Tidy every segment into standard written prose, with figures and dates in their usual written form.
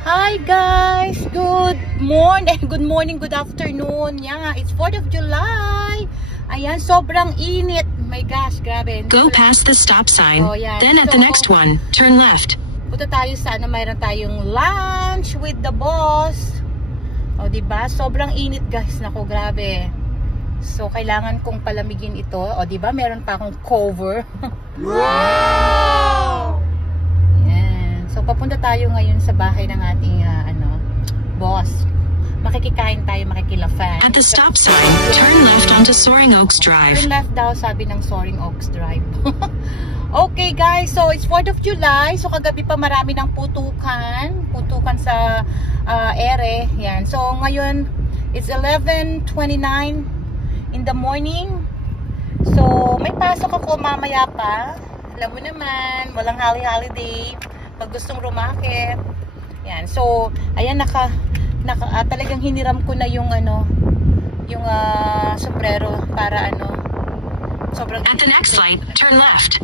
Hi guys! Good morning, good afternoon. Yeah, it's 4th of July. Ayan, sobrang init. My gosh, grabe. Go past the stop sign. Oh, yeah. Then at the next one, turn left. Punta tayo sa mayroon tayong lunch with the boss. O, diba? Sobrang init guys. Nako, grabe. So, kailangan kong palamigin ito. O, diba? Meron pa akong cover. Wow! Yan. So, papunta tayo ngayon sa bahay ng ating boss. Makikikain tayo, makikilafan. At the stop sign, turn left onto Soaring Oaks Drive. Turn left daw, sabi ng Soaring Oaks Drive. Okay guys, so it's 4th of July. So, kagabi pa marami ng putukan sa ere. Yan. So, ngayon, it's 11:29 in the morning. So, may pasok ako mamaya pa. Alam mo naman, walang holiday pag gustong rumakit. Yan. So, ayan, talagang hiniram ko na yung yung sombrero para sobrang At the next light, turn left.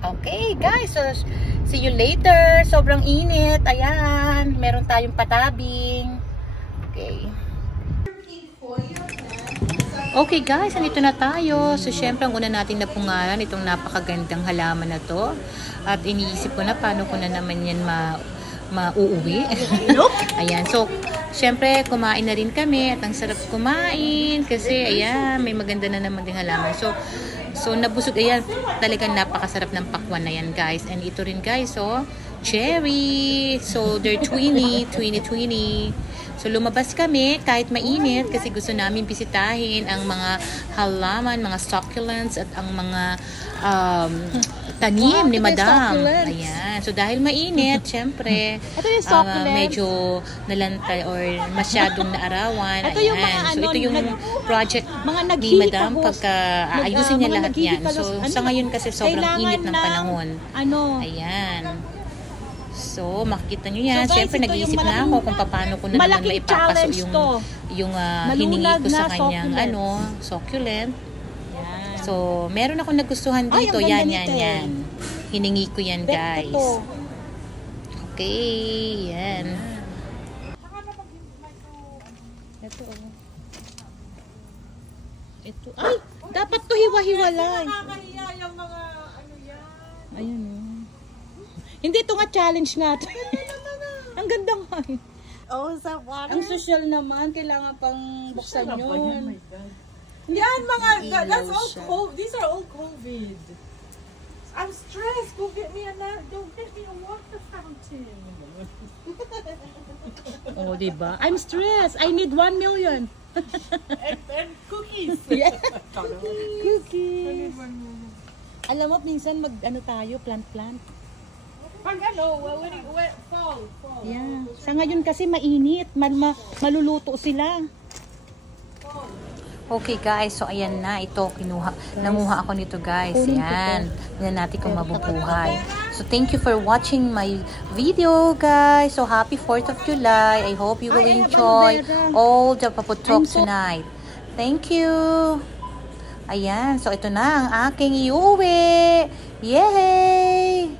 Okay, guys. So, see you later. Sobrang init. Ayan, meron tayong patabing. Okay. Okay guys, andito na tayo. So syempre ang una natin napungaran itong napakagandang halaman na to. At iniisip ko na paano ko na naman yan mauuwi. Ayan, so syempre kumain na rin kami at ang sarap kumain kasi ayan, may maganda na naman ding halaman. So nabusog, ayan, talagang napakasarap ng pakwan na yan guys. And ito rin guys, so cherry. So they're twinny. So lumabas kami kahit mainit kasi gusto namin bisitahin ang mga halaman, mga succulents at ang mga tanim ni Madam. Ayan. So dahil mainit, syempre medyo nalantay or masyadong naarawan. Ayan. So ito yung project ni Madam pagka aayusin niya lahat yan. So sa ngayon kasi sobrang init ng panahon. Ayan. So, makikita nyo yan. So, siyempre, nag-iisip na ako kung paano ko na naman maipapaso yung hiningi ko sa kanyang succulent. Yan. So, meron ako nagustuhan dito. Yan. Hiningi ko yan, guys. Okay, yan. Ito. Ay, dapat to hiwa-hiwalay. Nakakahiya yung mga yan. Ayun. Hindi, ito nga challenge natin. Ang ganda nga. Sa water. Ang social naman, kailangan pang buksan yun. Yan, mga, that's all COVID. These are all COVID. I'm stressed. Don't get me a water fountain. Oh, diba? I'm stressed. I need 1 million. and cookies. Yeah. Cookies. Alam mo, minsan tayo, plant. Pag fall. Yeah. Sa ngayon kasi mainit, maluluto sila. Okay guys, so ayan na, ito nanguha ako nito guys. Yan. Yan natin kung mabubuhay. So thank you for watching my video guys. So happy 4th of July. I hope you will enjoy all the paputok tonight. Thank you. Ayan, so ito na ang aking iuwi. Yay!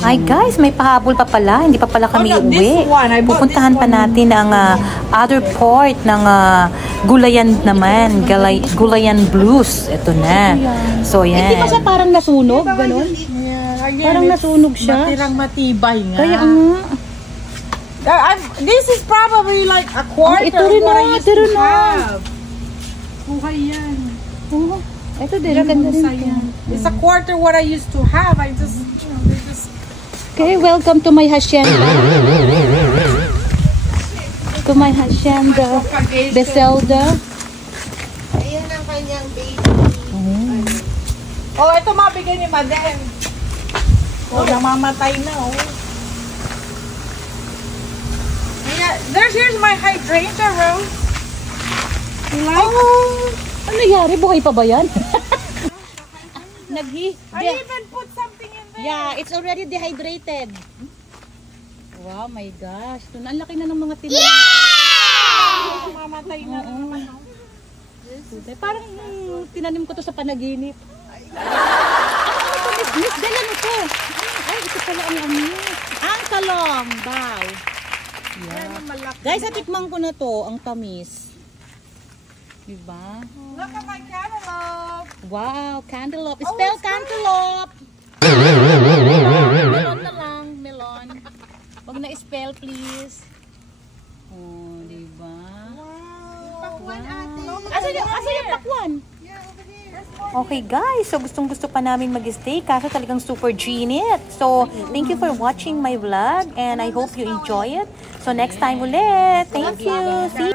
Hi guys, may pahabol pa pala. Hindi pa pala kami uuwi. Pupuntahan pa natin ang other port ng Gulayan naman. Gulayan Blues. Ito na. So yan. Hindi pa siya parang nasunog? Ganun? Parang nasunog siya. Matirang matibay nga. Kaya This is probably like a quarter of what I used to have. Buhay yan. Ito din. Ganda rin. It's a quarter what I used to have. I just, Okay, welcome to my hacienda. To my hacienda, Beselda. Ayan ang kanyang baby. Oh, ito mabigay ni Madam. Oh, namamatay na, oh. Here's my hydrangea rose. Ano nangyari? Buhay pa ba yan? I even put something in there. Yeah, it's already dehydrated. Wow, my gosh. Ang laki na ng mga tinanim. Yeah! Mamatay na naman. Parang tinanim ko to sa panaginip. Miss, dala nito. Ay, ito pala ang lang. Bye. Yan yung malaki. Guys, natikman ko na to, ang tamis. Diba? Look at my cantaloupe. Wow, cantaloupe. Spell cantaloupe. Melon na lang, melon. Wag na spell, please. Oh, diba? Pakwan ate. Asa yung pakwan? Okay guys, so gustong-gusto pa namin mag-stay kaso talagang super G-init. So, thank you for watching my vlog and I hope you enjoy it. So, next time ulit. Thank you. See